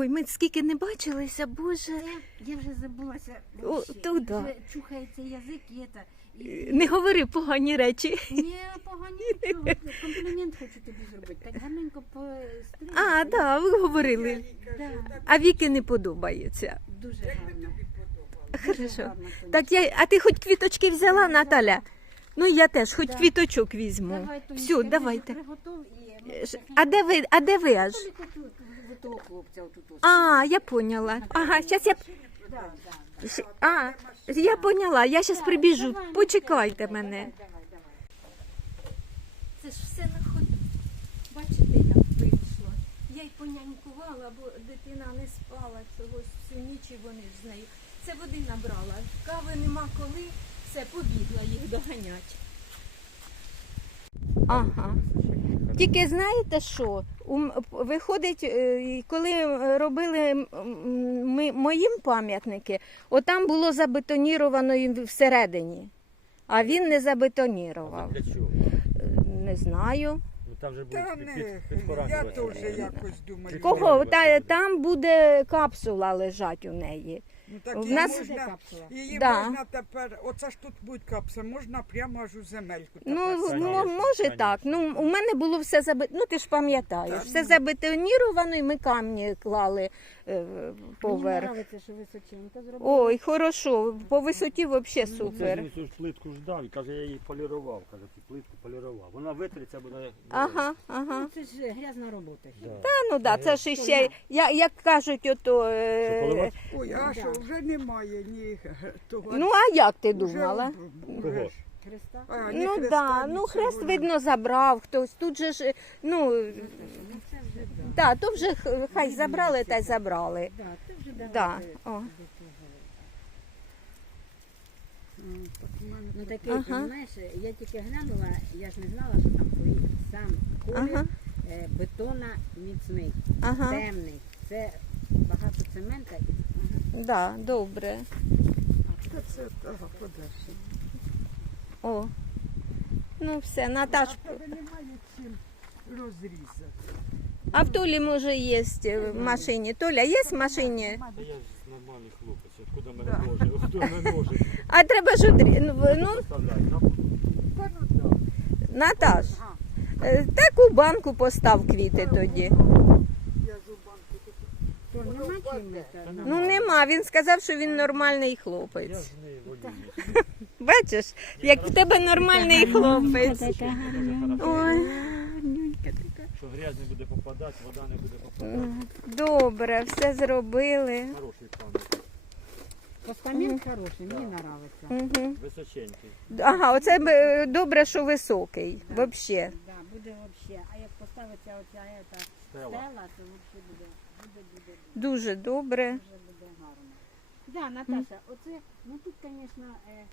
Ой, ми скільки не бачилися, боже. Я, я вже забулася. О, то да. Вже чухається язик і це. І... Не говори погані речі. Ні, погані. Комплімент хочу тобі зробити. Так гарненько постріляти. А, так, да, ви говорили. Да, А Віки не подобається. дуже гарно. Хорошо. Гарно, Так я, а ти хоч квіточки взяла, Наталя? Ну я теж, хоч Да. квіточок візьму. Давай, Все, давайте. приготов і А де ви, а де ви аж? Тут, того хлопця отут. А, я поняла. Ага, зараз я. Да, да. щ- А, я поняла, я зараз прибіжу. Почекайте мене. Це ж все на ходу. Бачите, як вийшло. Я й понянькувала, бо дитина не спала чогось всю ніч і вони ж з нею. Це води набрала. Кави нема коли, все, побігла їх доганять. Ага. Тільки знаєте що? Виходить, е, коли робили ми, моїм пам'ятники, отам було забетоніровано всередині, а він не забетонірував. Для чого? Е, Не знаю. Ну там же Та буде не, під, я теж якось думаю. Кого? Та, там буде капсула лежать у неї. Ну, так В її нас- можна, її Да. можна тепер, оце ж тут будь капса, можна прямо аж у земельку. Ну, тепер Конечно, може конечно. так. Ну, у мене було все забет... Ну, ти ж пам'ятаєш, Так. все забетоніровано, і ми камні клали е, Мені подобається, що височенько зробили. Ой, хорошо, по висоті взагалі супер. він цю ж плитку ждав і каже, я її полірував. Каже, цю плитку полірував. Вона витриться, буде. Ага, ага. Ну, це ж грязна робота. ще. Да. Та ну да, це ж іще, я, як кажуть, ото. Що, Е... поливати? Ой, а що, вже немає ні того. Ну, а як ти думала? Кого? Христа. А, ні Ну хреста, да, ну хрест видно забрав хтось. Тут же ж, ну Ну, це да. то вже х- хай забрали та й забрали. Да, це вже Да. О. того. М, так Ну таке, Ага. знаєш, я тільки глянула, я ж не знала, що там стоїть сам колір Ага. е, бетона міцний, Ага, темний. Це багато цемента і да, добре. Та це, ага, подальше. О. Ну все, Наташ, А тебе немає чим розрізати. А в Толі може є в машині. Толя, є в машині? Та я ж нормальний хлопець, откуда мене ножи, хто мене ножи А треба ж одрі- ну, в- ну. На. Наташ, е, таку банку постав квіти тоді. То нема чим? Ну нема, він сказав, що він нормальний Я хлопець. ж не волію. Бачиш, як в тебе нормальний хлопець. Ой, Що грязь не буде попадати, вода не буде попадати. добре, все зробили. Хороший пам'ять. Постамент хороший, мені подобається. Угу. Височенький. Ага, оце б, е, добре, що високий. Взагалі. Да, буде вообще. А як поставиться оця ета Стела. стела, то вообще буде, буде, буде, Дуже добре. дуже буде гарно. Да, Наташа, оце, ну тут, звісно, е,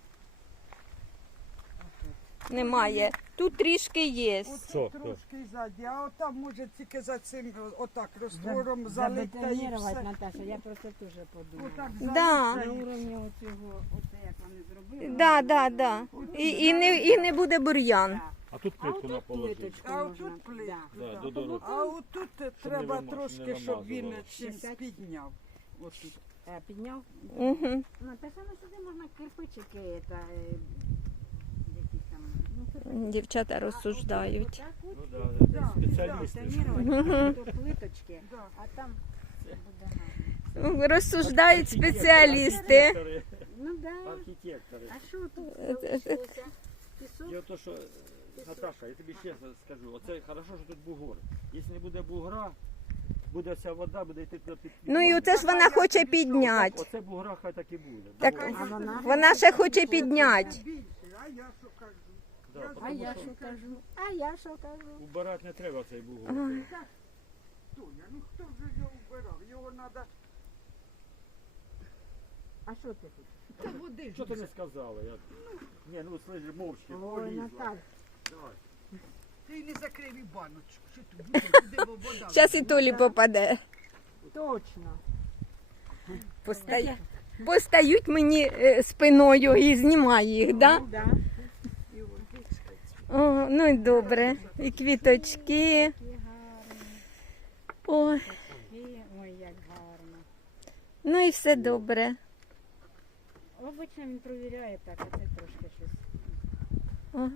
Немає. Тут трішки є. Оце Що? трошки ззаді, а отам може тільки за цим отак розтвором залити та і забетонірувати, все. Наташа, я про це теж подумала. Отак Да. На і уровні оцього, оце як вони зробили. Да, да, да. І, і, не, і не буде бур'ян. А тут А плитку отут наположити. плиточку А можна. отут плитку. Да. Да, до дороги. А отут треба не трошки, щоб він вимазувало. чимсь підняв. Отут. Е, Підняв? Угу. Наташа, ну сюди можна кирпичики, та, е, якісь там, ну, кирпичики. Дівчата розсуждають. Ну Да, да, спеціалісти. До плиточки, а там буде гарно. Розсуждають спеціалісти. Архітектори. Ну да. Архітектори. А що тут Е, е, залишилося? Пісок? Я то, що, Наташа, я тобі чесно скажу, оце хорошо, що тут бугор. Якщо не буде бугра, буде вся вода, буде йти туди під Ну і оце ж вона хоче підняти. Оце бугра хай так і буде. Так, вона? Вона ще хоче підняти. А я що кажу? А я що кажу? А я що кажу? Убирати не треба цей бугор. Тоня, ну хто вже його вбирав? Його треба... А що ти тут? Та води Що ти не сказала? Я... Ні, ну слежи, мовчки, Ой, полізла. Наталь. Давай. Ти не закрив і баночку. Що ти буде, куди бо вода? Зараз і Толі попаде. Точно. Постає. Постають мені е, спиною і знімає їх, да? Ну, да. О, ну і добре. І квіточки. Ой. Ой, як гарно. Ну і все добре. Обично він провіряє так, а це трошки щось. О.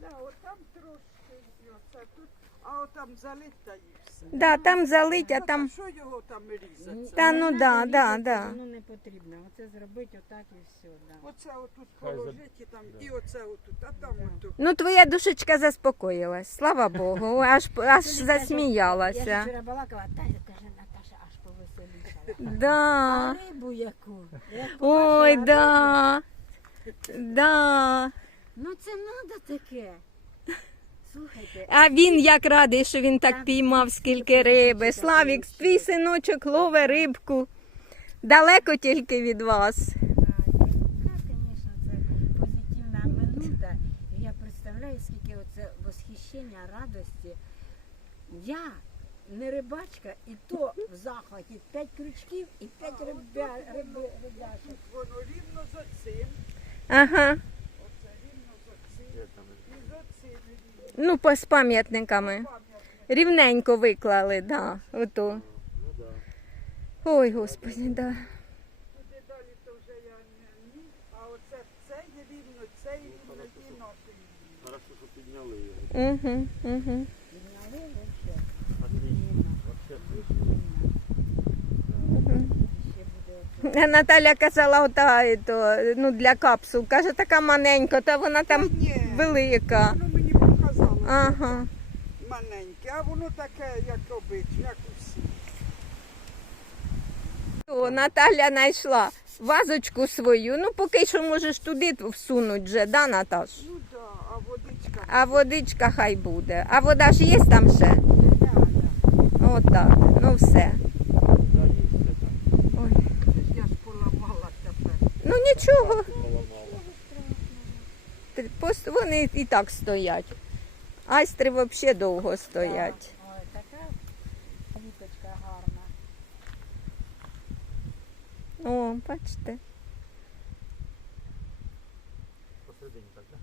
Да, от там трошки, оце тут, а от там залита і все. Да, там залить, а Ну, там. Що його там різати? Та ну Не да, да, да. Воно не потрібно. Оце зробити отак і все. Да. Оце отут положити і там, і оце отут, а там отут. Ну, твоя душечка заспокоїлась, слава Богу, аж, аж Я засміялася. вчора балакала, та каже Наташа, аж повеселішала. Да. А рибу яку? Як Ой, да. Да. Ну це надо таке. А він як радий, що він так піймав скільки риби. Славік, твій синочок лове рибку. Далеко тільки від вас. звісно, це позитивна минута. Я представляю, скільки оце восхищення, радості. Я не рибачка, і то в захваті п'ять крючків і п'ять рибя, рибяшок. Воно рівно з оцим, Ага. оце рівно з оцим, Де там? і з оцим рівно. Ну, по- з пам'ятниками. Рівненько виклали, да. Ото. Ну. Ой, господи, да. Туди далі то вже я не ні, а оце цей рівно, цей рівно і носить. Хорошо, що підняли його. Угу, угу. Підняли. Отлично. Вообще отлично. Наталя казала, ота, то, ну, для капсул. Каже, така маленька, та вона там велика. Ага. Маленьке, а воно таке, як обично, як усі. О, Наталя знайшла вазочку свою. Ну, поки що можеш туди всунути вже, да, Наташ? Ну да, а водичка. А водичка хай буде. А вода ж є там ще? Да, да. Отак. Ну все. Ой. Я ж поламала тепер. Ну нічого. Вони і так стоять. Айстри взагалі довго стоять. Ой, така квіточка гарна. О, бачите. Посередині так, да?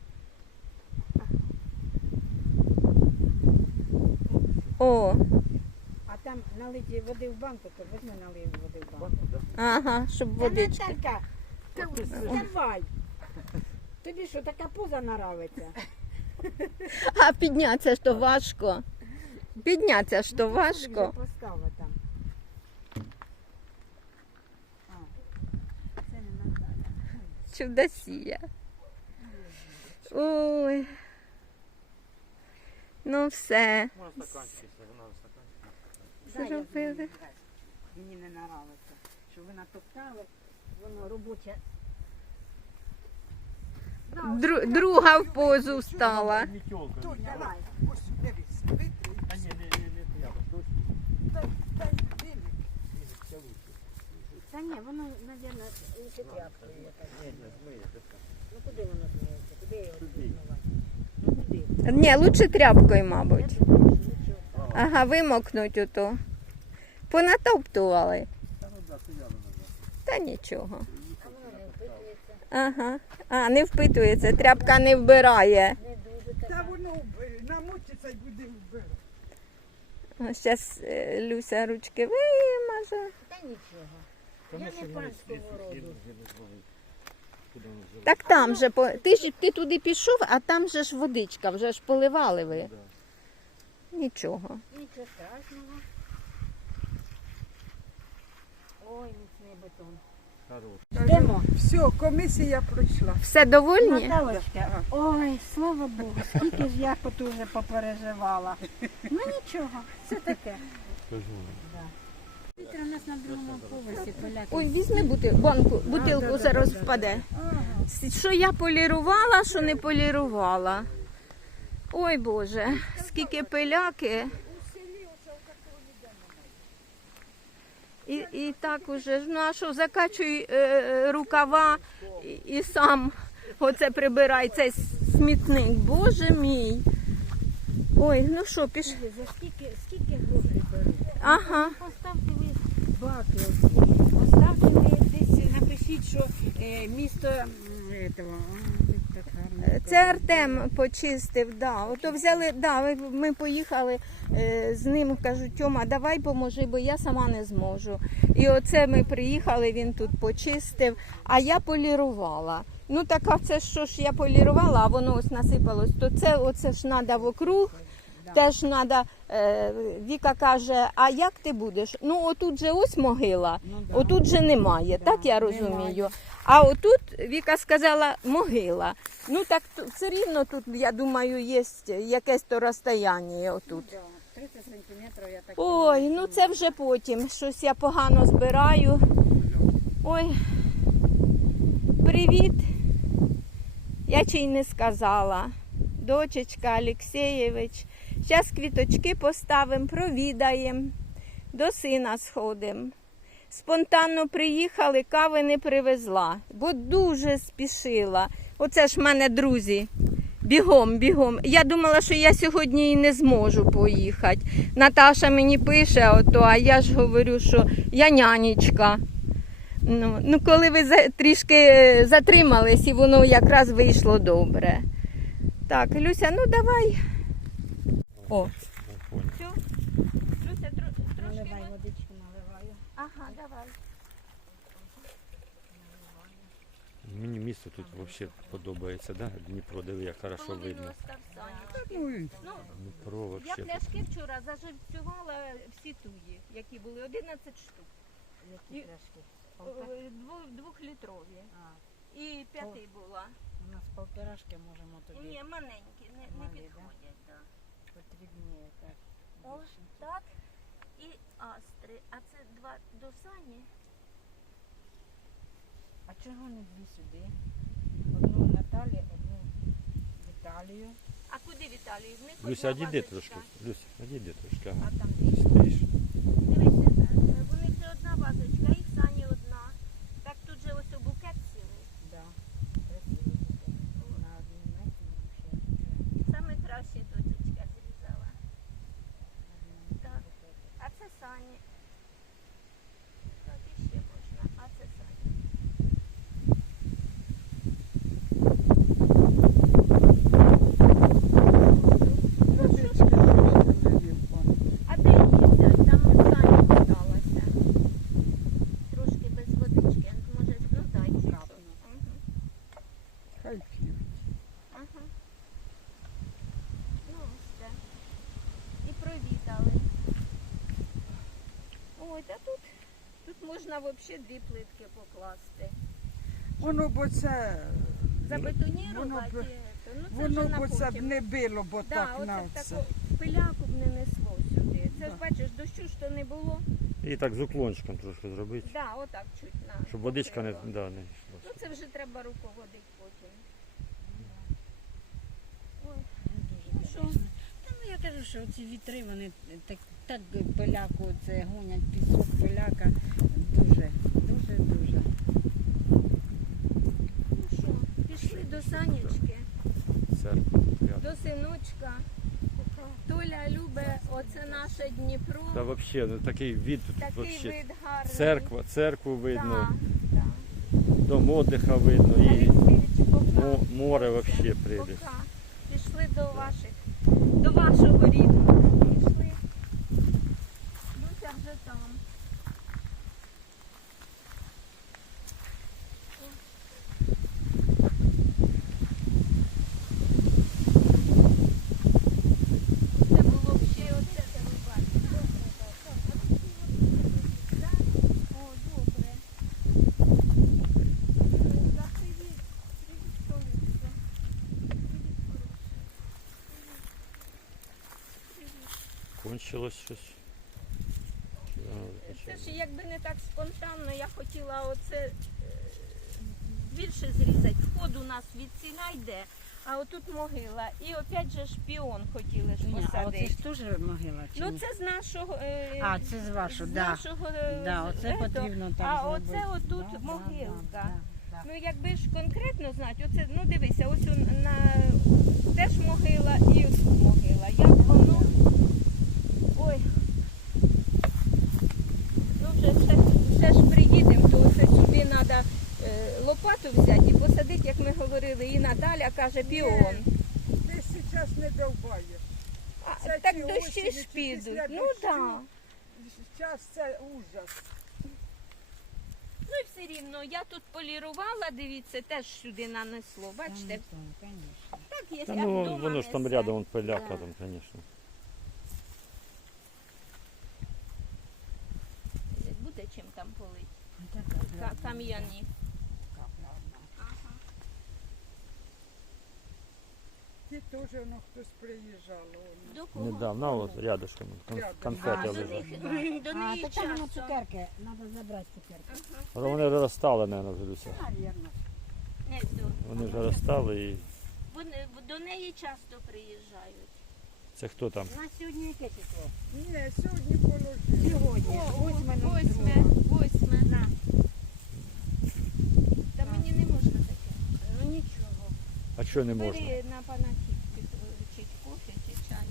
О, А там налиті води в банку, то візьми налив води в банку. Ага, щоб водички. Та Наталька, та- давай. Тобі що, така поза нравиться? А піднятися ж то важко. Піднятися ж то важко. Там. А, це не Наталя. Чудосія. Ой. Ну все. Можна стаканчики, стаканчики. Да, я Зробили. знаю. Мені не нравиться, що ви натоптали, воно робоче. Дру- друга в позу встала. Мітьолка. Тоня, Давай. ось дивись, витри. А ні, не, не, не, я. Це. Та ні, воно, мабуть, лише тряпкою. якось. Ні, не, змиєте. Ну куди воно зміється? Куди його. Ну куди? Ні, лучше тряпкою, Я мабуть. думаю, що лучше. Ага, вимокнуть ото. Понатоптували. Та ну да, я назад. Та нічого. А воно не впитується, Ага. А, не впитується, тряпка не вбирає. Та воно намочиться й буде вбирати. Зараз Люся ручки вимаже. Та нічого. Я не панського роду. Так там же по ти ж ти туди пішов, а там же ж водичка, вже ж поливали ви. Нічого. Нічого страшного. Ой, міцний бетон. Йдемо. Все, комісія пройшла. Все довольні? Наталочка, ой, слава Богу, скільки ж я тут попереживала. Ну нічого, це таке. Вітер у нас на другому поверсі поляки. Ой, візьми бути, банку, бутилку зараз впаде. Що я полірувала, що не полірувала. Ой Боже, скільки пиляки. І, і так уже ж, ну а що, закачуй е, рукава і, і сам оце прибирай цей смітник. Боже мій. Ой, ну що, піш. За скільки, скільки грошей беруть? Ага. Поставте ви баки оці. Поставте ви десь, напишіть, що е, місто Так гарно. Це Артем почистив, да. Ото взяли, да, ми- поїхали е, з ним, кажу, Тьома, давай поможи, бо я сама не зможу. І оце ми приїхали, він тут почистив, а я полірувала. Ну так а це що ж я полірувала, а воно ось насипалось, то це оце ж треба вокруг. Теж треба, Віка каже, а як ти будеш? Ну отут же ось могила, Ну, отут же немає, так я розумію. А отут Віка сказала могила. Ну так все рівно тут, я думаю, є якесь то розстояння отут. 30 сантиметрів я так. Ой, ну це вже потім. Щось я погано збираю. Ой. Привіт. Я чи й не сказала. Дочечка Олексєєвич. Зараз квіточки поставимо, провідаємо. До сина сходимо. Спонтанно приїхали, кави не привезла, бо дуже спішила. Оце ж в мене друзі. Бігом, бігом. Я думала, що я сьогодні і не зможу поїхати. Наташа мені пише, ото, а я ж говорю, що я нянечка. Ну, ну коли ви за, трішки е, затримались, і воно якраз вийшло добре. Так, Люся, ну давай. О, все. Люся, тро, трошки. Наливай водички, наливаю. Ага, давай. Мені місто тут взагалі подобається, да? Дніпро, диви, як хорошо видно. Ну, і Ну, Дніпро я пляшки вчора заживцювала всі туї, які були 11 штук. Які І- пляшки? Е, дву- Двохлітрові. А, І п'ятий була. у нас полторашки можемо тобі. Ні, маленькі, не, не Малі, да? підходять. Да. Потрібніше так. О, більше. так. І астри. А це два до Сані. А чого не дві сюди? Одну Наталі, одну Віталію, А куди Віталію? Люся, одійди трошки. Люся, одійди трошки. а там дві. Стоїш. Дивися, е, вони це одна вазочка, і в Сані одна. Так тут же ось у букет цілий. Да. Красиво буде. На одній меті взагалі. Саме краще дочечка зрізала. Так. А це Сані. Так, і ще можна. А це Сані. водички налили, пан. А де її взяти? Там Сані осталася. Трошки без водички. Може, ну дай чуть-чуть. Капну. Мгм. Хай п'ють. Ага. Ну, ось це. І провідали. Ой, та тут, взагалі дві плитки покласти. Воно бо це, Забетонірувати. Воно б- ну, це воно вже на бо це б потім. не било, бо Да, так на це. таку пиляку б не несло сюди. Це ж Да. бачиш, дощу ж то не було. І так з уклончиком трошки зробити, Да, отак чуть на. щоб водичка не, да, не Ну це вже треба руководити потім. Ой, Ну, що? Та ну я кажу, що ці вітри, вони так, так пиляку це гонять пісок, пиляка. Дуже, дуже, дуже. ну що, пішли до Санечки. До синочка. Толя любе, оце наше Дніпро. Та взагалі, ну такий тут Такий вообще. вид гарний. Церква, церкву видно, Да, да. дом отдиха видно і Олексійович, пока. мо- море взагалі прийде. Пока. Пішли до ваших, до вашого рідного. Пішли. Люся вже там. Це було б ще оце це ви бачите. Да? О, добре. Да, привіт. Привіт, сонечко. Привіт, хороше. Привіт. Привіт. Кончилось щось. Це ж якби не так спонтанно, я хотіла оце е, більше зрізати. Вход у нас від ціля йде, а отут могила. І опять же шпіон хотіли ж а оце ж теж могила чи Ну ні? це з нашого. е, А, це з вашого, з да. нашого е, Да, оце ето. потрібно так А зробити. оце отут Да, да, могилка. да, да, да. Ну якби ж конкретно знати, оце, ну дивися, ось он на теж могила і тут могила. Як воно. Ой. Ну вже, все, все ж приїдемо, то оце сюди треба лопату взяти і посадити ходити, як ми говорили, і Каже піон. Ти зараз не довбаєш. А, Це так ті дощі осені, ж підуть. після Ну дощу? так. Зараз це ужас. Ну і все рівно, я тут полірувала, дивіться, теж сюди нанесло. Бачите, так є. Та як ну вдома воно ж там несе. рядом, он поляка Да. там, звісно. Буде чим там полить. Ка- Кам'яні. Ага. Ті теж воно хтось приїжджало. До кого? Недавно, от рядышком, кон- Рядом. конфети А, до лежать. них, до А, неї то там воно часто. цукерки, треба забрати цукерки. Але вони вже розстали, мабуть, вже Люся. Навірно. Не, до- Вони вже розстали і Вони до неї часто приїжджають. це хто там? У нас сьогодні яке число? Ні, сьогодні положили. Сьогодні. Восьме Восьме, восьме. Та мені не можна таке. Ну нічого. А що не можна? Бери на панахідки чи кофе, чи чай.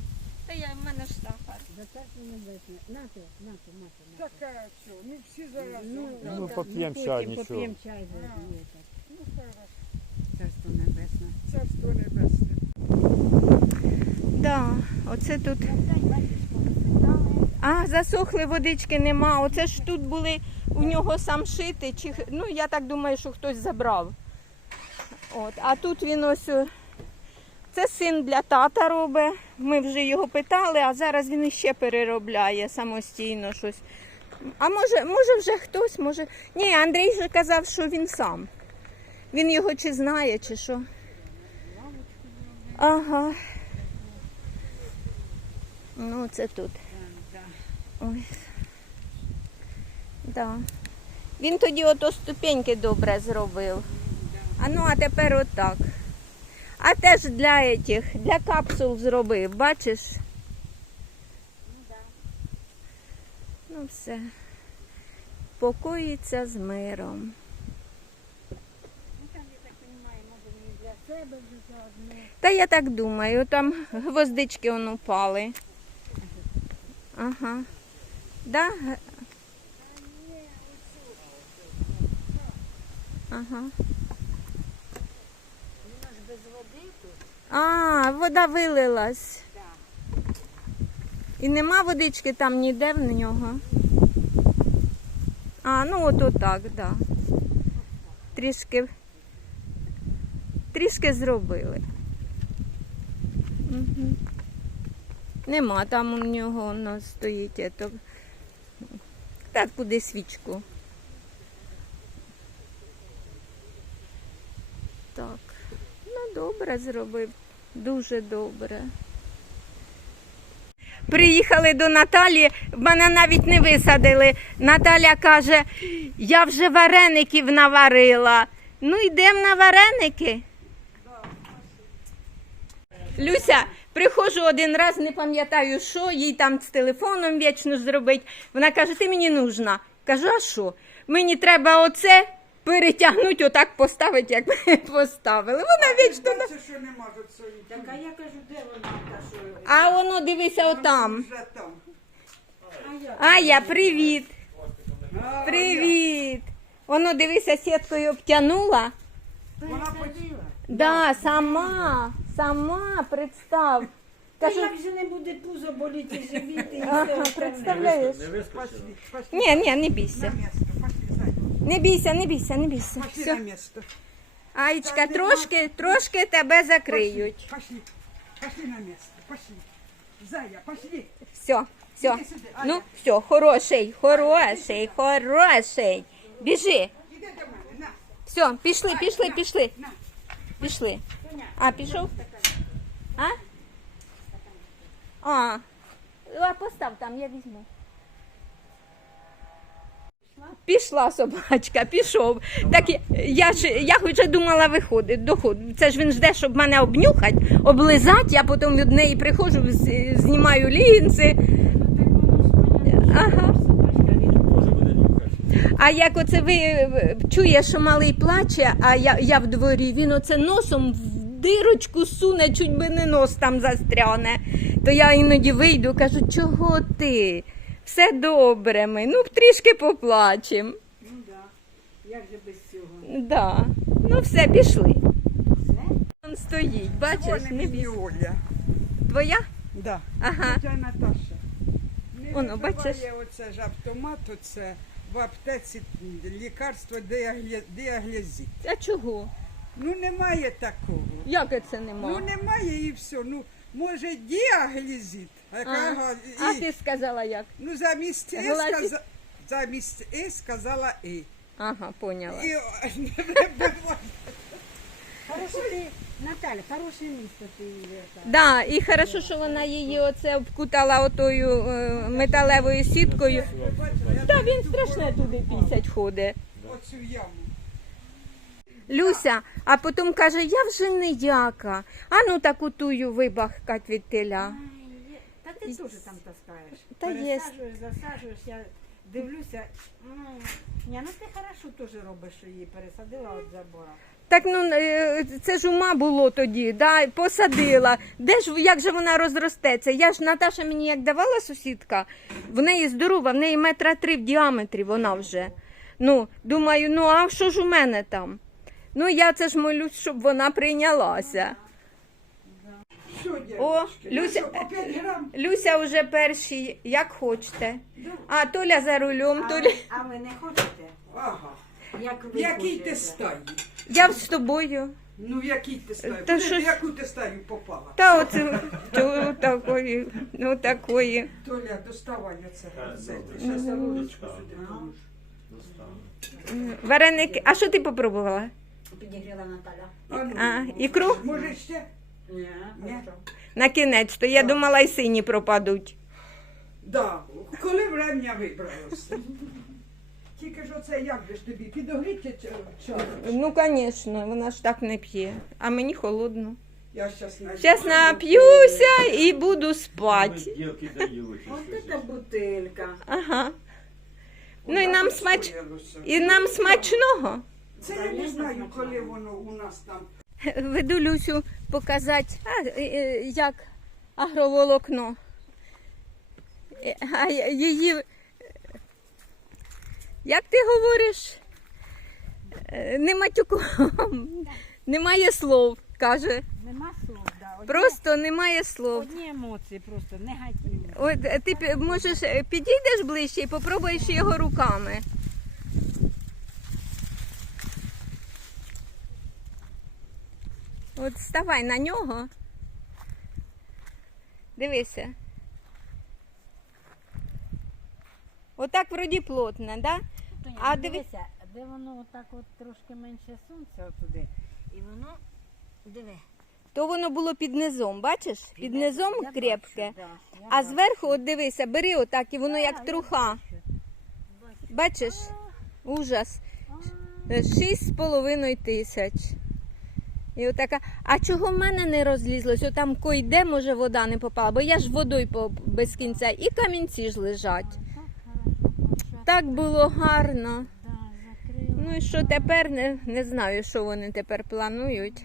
Та я, в мене ж сахар. До церкви не. Нати, нати, нати, нати. Так, а що, ми всі зараз. Ну, да. Ну, так, поп'єм потім чай, нічого. Поп'ємо чай. А. так. Ну, хорошо. Царство небесне. Царство небесне. Да, оце тут. А, засохли водички нема. Оце ж тут були у нього сам шити. Чи, х- ну, я так думаю, що хтось забрав. От, а тут він ось. Це син для тата робить. Ми вже його питали, а зараз він іще переробляє самостійно щось. А може, може вже хтось, може. Ні, Андрій же казав, що він сам. Він його чи знає, чи що. Ага. Ну, це тут. Ой. Да. Він тоді ото ступеньки добре зробив. А ну, а тепер отак. А теж для этих, для капсул зробив, бачиш? Ну все. Покоїться з миром. Ну там, я так розумію, може і для себе вже заодно. Та я так думаю, там гвоздички он упали. Ага. Да? Ага. Воно ж без води тут. А, вода вилилась. Так. І нема водички там ніде в нього. А, ну от отак, так. Да. Трішки. Трішки зробили. Угу. Нема, там у нього у нас стоїть. ето. Так, куди свічку. Так. Добре зробив. Дуже добре. Приїхали до Наталі, мене навіть не висадили. Наталя каже, я вже вареників наварила. Ну, йдемо на вареники. Люся, приходжу один раз, не пам'ятаю, що, їй там з телефоном вічно зробить. Вона каже, ти мені нужна. Кажу, а що? Мені треба оце перетягнути, отак поставити, як ми поставили. Вона вічно. на- що. Так а я кажу, де вона та що? А воно дивися отам. Вже там. А я Ая, привіт. Привіт. Воно дивися, сіткою обтянула. Вона ходила. Да, сама, сама, представ. Та Кажу, як же не буде пузо боліти, живіт і все ага, остальне? представляєш? Не вискочила? Пошли, пошли. Ні, ні, не бійся. Не бійся, не бійся, не бійся. Пошли Все. на место. Аєчка, трошки, трошки тебе закриють. Пошли, пошли на место, пошли. Зая, пошли. Все, все. Іди сюди, Аня. Ну, все, хороший, хороший, хороший. Біжи. Іди до мене, на. Все, пішли, пішли, пішли. Пішли. А, пішов? А? А. А постав там, я візьму. Пішла собачка, пішов. Так я- ж я вже думала виходить, доходить. Це ж він жде, щоб мене обнюхати, облизати, я потім від неї приходжу, знімаю лінзи. Ага. А як оце ви е, чує, що малий плаче, а я, я в дворі, він оце носом в дирочку суне, чуть би не нос там застряне. То я іноді вийду, кажу, чого ти? Все добре ми, ну трішки поплачем. Ну да. Як же без цього? Да. Ну все, пішли. Все? Він стоїть, бачиш, не бій. Оля. Твоя? Да. Ага. Тетя Наташа. Не Оно, бачиш? оце ж автомат, оце в аптеці лікарство діаглезит. А чого? Ну немає такого. Як це немає? Ну немає і все. Ну, може діаглезит. А, яка А, га- а ти сказала як? Ну замість Е Глазі- сказа... замість Е сказала І. Ага, поняла. І Хорошо ти, Наталя, хороше місто ти її. Да, і хорошо, що вона її оце обкутала отою е, металевою сіткою. Та він страшне туди пісять ходить. оцю яму. Люся, а потім каже, я вже ніяка. А ну таку тую вибахкать від теля. Є- ти теж там таскаєш. Та є. Пересаджуєш, засаджуєш, я дивлюся. Ні, ну ти хорошо теж робиш, що її пересадила від забора. Так ну е, це ж ума було тоді, да, посадила. Де ж як же вона розростеться? Я ж Наташа мені як давала сусідка, в неї здорова, в неї метра три в діаметрі вона вже. Ну, думаю, ну а що ж у мене там? Ну я це ж молюсь, щоб вона прийнялася. Що, О, дівчатки, Люся, ну що, по 5 грам? Люся вже перші, як хочете. А Толя за рулем, А, Толя. ви- а ви не хочете? Ага. Як В ви якій хочете? ти стаї? Я з тобою. Ну в якій ти стаї? Та Куди- щось- В яку ти стаю попала? Та оце тю, такої, ну такої. Толя, доставай оце. Це, ти щас за ручку сюди положиш. Вареники. А що ти попробувала? Підігріла Наталя. А, ну, А, ікру? Може ще? Ні, хорошо. На кінець, то я думала, і сині пропадуть. Да. Коли врем'я вибралося? Тільки ж оце як же ж тобі? Підогріться чай? Ну, звісно, вона ж так не п'є. А мені холодно. Я щас на... Зараз нап'юся і буду спати. Дівки дають. От це бутилька. Ага. Ну і нам смач... і нам смачного. Це я не знаю, коли воно у нас там. Веду Люсю показати, а, е, е, як агроволокно. Е, А її. Як ти говориш? Не матюком. Немає слов, каже. Нема слов, да. Просто немає слов. одні емоції просто негативні. От ти можеш підійдеш ближче і попробуєш його руками. От ставай на нього. Дивися. Отак вроді плотне, да? Тоня, А а диви- дивися, де воно отак от трошки менше сонця туди. І воно, диви. То воно було під низом, бачиш? Під низом Я крепке. бачу, да, я А бачу. зверху, от дивися, бери отак, і воно як я труха. Бачиш? Ужас. А, Шість з половиною тисяч. І отака. А чого в мене не розлізлось? Отам койде, може, вода не попала, бо я ж водою без кінця, і камінці ж лежать. Так було гарно. Ну і що тепер не, не знаю, що вони тепер планують.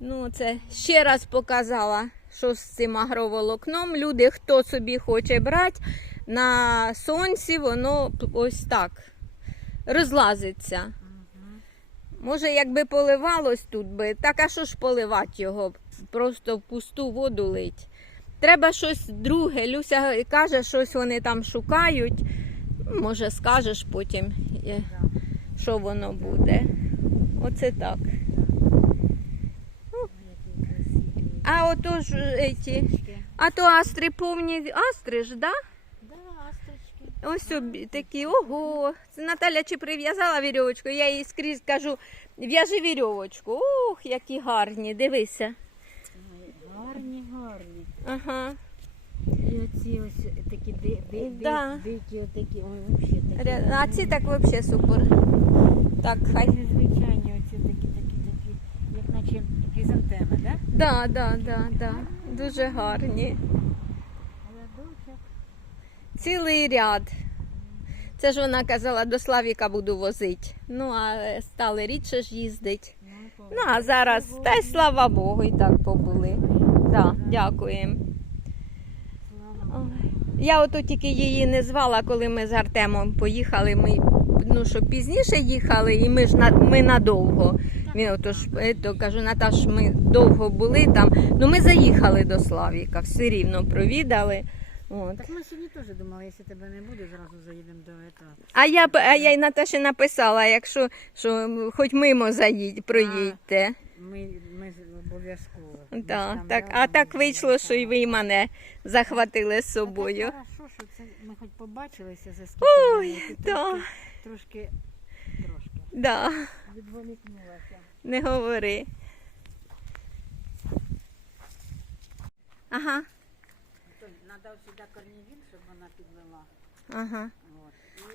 Ну, це ще раз показала, що з цим агроволокном. Люди, хто собі хоче брати, на сонці воно ось так розлазиться. Може, якби поливалось тут би, так а що ж поливати його? Просто в пусту воду лить. Треба щось друге. Люся каже, щось вони там шукають. Може, скажеш потім, е, що воно буде. Оце так. А ото ж е, ті. А то астри повні астри ж, да? Да. Ось такі, ого. Це Наталя чи прив'язала вірьовочку, я їй скрізь кажу, в'яжи вірьовочку. Ух, які гарні, дивися. Гарні, гарні. Ага. І оці ось такі ди, ди, Да. ди, дикі, отакі, ой, взагалі такі. А ці так взагалі супер. Так, хай. Незвичайні оці такі, такі, такі, як наче хризантеми, да? Да, да, да, да. Дуже гарні. Цілий ряд. Це ж вона казала, до Славіка буду возити. Ну, а стали рідше ж їздить. Ну, а зараз, та й слава Богу, і так побули. Да, дякуємо. Я ото тільки її не звала, коли ми з Артемом поїхали. Ми, ну, щоб пізніше їхали, і ми ж на, ми надовго. Він отож, то кажу, Наташ, ми довго були там. Ну ми заїхали до Славіка, все рівно провідали. От. Так ми сьогодні теж думали, якщо тебе не буде, зразу заїдемо до цього. А я б- а я й Наташі написала, якщо що хоч мимо заїдь, проїдьте. Ми, ми обов'язково. Ми ж Так, там так, а так вийшло, що і ви мене захватили з А собою. Так хорошо, що це ми хоч побачилися за скільки Ой, да. трошки, трошки, трошки Да, відволікнулася. не говори. Ага, Треба сюди корнівін, щоб вона підвела. ага. От.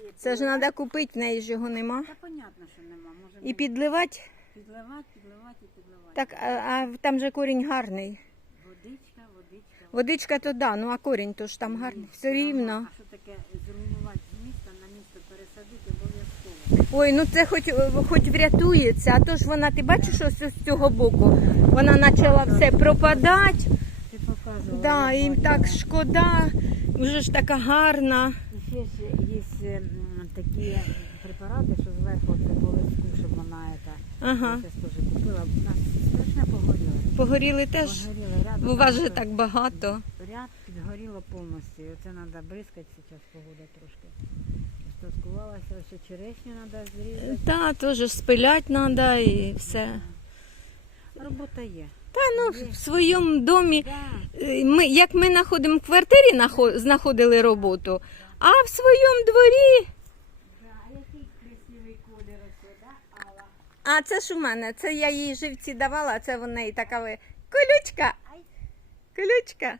І Це ж підливати- треба купити, в неї ж його нема. Та понятно, що нема. Може І підливати. підливати, підливати і підливати. Так, а, а там же корінь гарний. Водичка, водичка. Водичка то да, ну а корінь то ж там гарний. Все рівно. А що таке зруйнувати з міста на місто пересадити обов'язково? Ой, ну це хоч, хоч врятується, а то ж вона, ти бачиш, що з з цього боку вона почала все пропадати. Да, їм так шкода, вже ж така гарна. Ще ж є такі препарати, що зверху це по листку, щоб вона це. Ага. Теж купила. У нас страшно погоріло. Погоріли теж. Погоріло ряд. У вас же так багато. Ряд підгоріло повністю. І Оце треба бризкати зараз погода трошки. Стаскувалася, ось ще черешню треба зрізати. Та, теж спилять треба і все. Робота є. Та ну, в своєму домі, е, ми, як ми знаходимо в квартирі, знаходили роботу, а в своєму дворі. А це ж у мене, це я їй живці давала, а це вона і така ви. Колючка. Колючка.